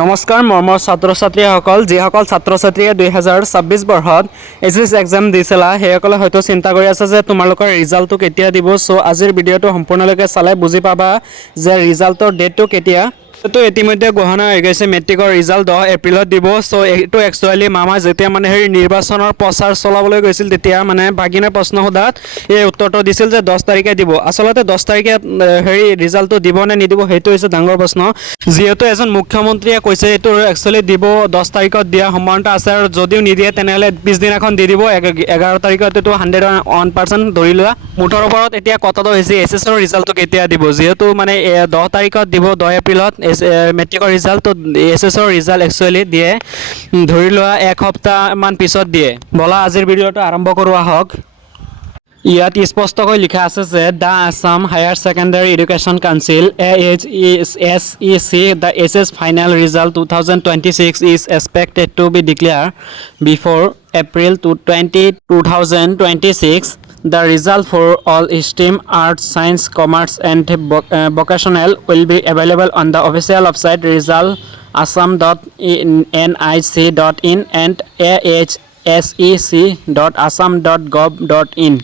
নমস্কাৰ মৰমৰ ছাত্ৰ ছাত্ৰীসকল যিসকল ছাত্ৰ ছাত্ৰীয়ে 2026 বৰ্ষত এছএছ এক্সাম দিছিলা সেইসকলে হয়তো চিন্তা কৰি আছে যে তোমালোকৰ ৰিজাল্টটো কেতিয়া দিব সো আজিৰ ভিডিঅ'টো সম্পূৰ্ণলৈকে চালে বুজি পাবা যে ৰিজাল্টৰ ডেটটো কেতিয়া তো ইতিমধ্যে ঘোষণা হৈ গৈছে মেট্ৰিকৰ ৰিজাল্ট 10 এপ্ৰিলত দিব সো এইটো একচুৱেলি মামা যেতিয়া মানে হেৰি নিৰ্বাচনৰ প্ৰচাৰ চলাবলৈ গৈছিল তেতিয়া মানে ভাগিনে প্ৰশ্ন সোধাত এই উত্তৰটো দিছিল যে 10 তাৰিখে দিব আচলতে 10 তাৰিখে হেৰি ৰিজাল্টটো দিব নে নিদিব সেইটো হৈছে ডাঙৰ প্ৰশ্ন যেহেতু এজন মুখ্যমন্ত্ৰীয়ে কৈছে এইটো একচুৱেলি দিব 10 তাৰিখত দিয়া সম্ভাৱনা আছে আৰু যদিও নিদিয়ে তেনেহ'লে পিছদিনাখন দি দিব 11 তাৰিখত এইটো 101% ধৰি লোৱা মুঠৰ ওপৰত এতিয়া কথাটো হৈছে এছএছৰ ৰিজাল্টটো কেতিয়া দিব যেহেতু মানে 10 তাৰিখত দিব 10 এপ্ৰিলত মেট্ৰিকৰ ৰিজাল্টটো এছএছৰ ৰিজাল্ট একচুৱেলি দিয়ে ধৰি লোৱা এক সপ্তাহমান পিছত দিয়ে বলা আজিৰ ভিডিঅ'টো আৰম্ভ কৰোঁ আহক ইয়াত স্পষ্টকৈ লিখা আছে যে the Assam higher secondary education council AHESEC the SS final result 2026 is expected to be declared before April 2026. The result for all STEM, Arts, Science, Commerce and Vocational will be available on the official website result.assam.nic.in and ahsec.assam.gov.in.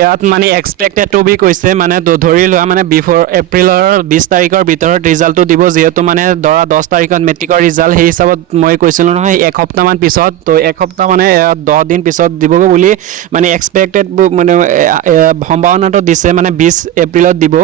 ইয়াত মানে expected to B কৈছে মানে ধৰি লোৱা মানে before এপ্ৰিলৰ 20 তাৰিখৰ ভিতৰত ৰিজাল্টটো দিব যিহেতু মানে ধৰা 10 তাৰিখত মেট্ৰিকৰ ৰিজাল্ট সেই হিচাপত মই কৈছিলোঁ নহয় এক সপ্তাহমান পিছত তো এক সপ্তাহ মানে 10 দিন পিছত দিব বুলি মানে এক্সপেক্টেড মানে সম্ভাৱনাটো দিছে মানে 20 এপ্ৰিলত দিব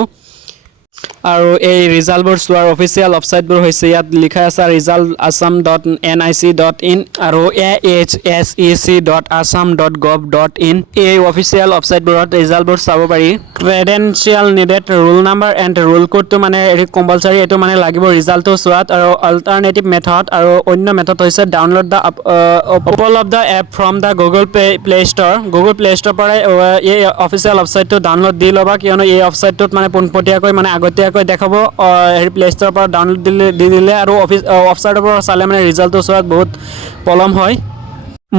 আৰু এই ৰিজাল্টবোৰ চোৱাৰ অফিচিয়েল ৱেবছাইটবোৰ হৈছে ইয়াত লিখা আছে result.assam.nic.in আৰু ahsec.assam.gov.in এই অফিচিয়েল ৱেবছাইটবোৰত ৰিজাল্টবোৰ চাব পাৰি credential needed roll number and roll কোডটো মানে কম্পালচাৰী এইটো মানে লাগিব ৰিজাল্টটো চোৱাত আৰু অল্টাৰনেটিভ মেথড আৰু অন্য মেথড হৈছে ডাউনলোড দ্য উপলব্ধ app from the Google play store পৰা এই অফিচিয়েল ৱেবছাইটটো ডাউনলোড দি ল'বা কিয়নো এই ৱেবছাইটটোত মানে পোনপটীয়াকৈ মানে আগতীয়াকৈ দেখাব হেৰি প্লে ষ্ট'ৰৰ পৰা ডাউনলোড দি দিলে আৰু ৱেবছাইটৰ পৰা চালে মানে ৰিজাল্টটো চোৱাত বহুত পলম হয়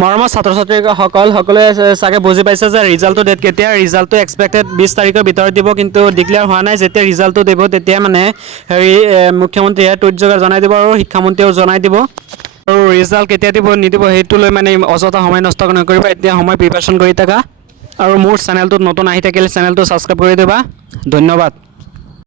মৰমৰ ছাত্ৰ ছাত্ৰীসকল সকলোৱে চাগে বুজি পাইছে যে ৰিজাল্টটো ডেট কেতিয়া ৰিজাল্টটো এক্সপেক্টেড 20 তাৰিখৰ ভিতৰত দিব কিন্তু ডিক্লেয়াৰ হোৱা নাই যেতিয়া ৰিজাল্টটো দিব তেতিয়া মানে হেৰি মুখ্যমন্ত্ৰীয়ে টুইট যোগে জনাই দিব আৰু শিক্ষামন্ত্ৰীয়েও জনাই দিব আৰু ৰিজাল্ট কেতিয়া দিব নিদিব সেইটো লৈ মানে অযথা সময় নষ্ট নকৰিবা এতিয়া সময় প্ৰিপাৰেশ্যন কৰি থাকা আৰু মোৰ চেনেলটোত নতুন আহি থাকিলে চেনেলটো ছাবস্ক্ৰাইব কৰি দিবা ধন্যবাদ